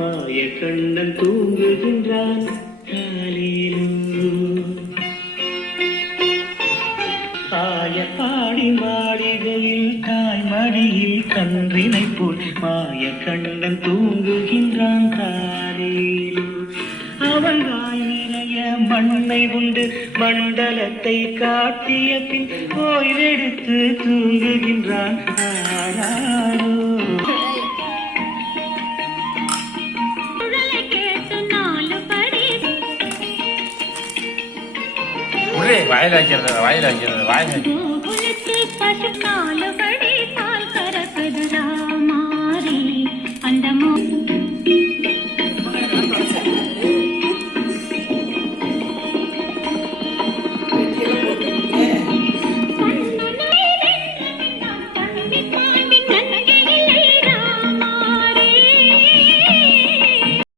மாய கண்ணன் தூங்குகின்றான் பாடி மாளிகையில் தாய்மடியில் கன்றினை போல் மாய கண்ணன் தூங்குகின்றான் காலையில் அவன் வாய் நிறைய மண்ணை உண்டு மண்டலத்தை காட்டிய பின் ஓய்வெடுத்து தூங்குகின்றான் ஆராரோ. வாயில வைக்கிறது வாயில வைக்கிறது வாயில அந்த